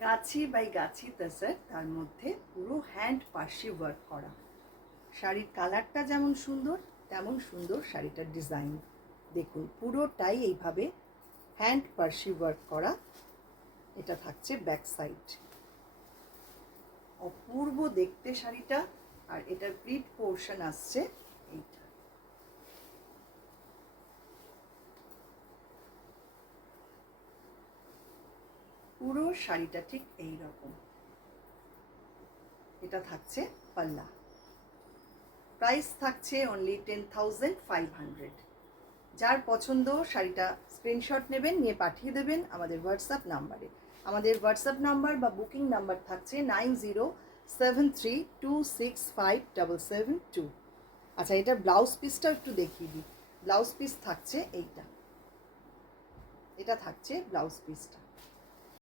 গাছি by গাছি তাসার, তার মধ্যে পুরো হ্যান্ড পার্সি ওয়ার্ক করা। শাড়ির কালারটা যেমন সুন্দর তেমন সুন্দর শাড়িটার ডিজাইন। দেখুন পুরোটাই এইভাবে হ্যান্ড পার্সি ওয়ার্ক করা। এটা থাকছে ব্যাক সাইড। অপূর্ব দেখতে শাড়িটা। আর এটার প্রিট পোর্শন আসছে এইটা। পুরো শাড়িটা ঠিক এই রকম। এটা থাকছে পাল্লা। প্রাইস থাকছে অনলি 10,500। যার পছন্দ শাড়িটা স্ক্রিনশট নেবেন, নিয়ে পাঠিয়ে দেবেন আমাদের হোয়াটসঅ্যাপ নাম্বারে। আমাদের হোয়াটসঅ্যাপ নাম্বার বা বুকিং নাম্বার থাকছে 9073265772। আচ্ছা, এটার ব্লাউজ পিসটাও একটু দেখিয়ে দিই। ব্লাউজ পিস থাকছে এইটা। এটা থাকছে ব্লাউজ পিসটা।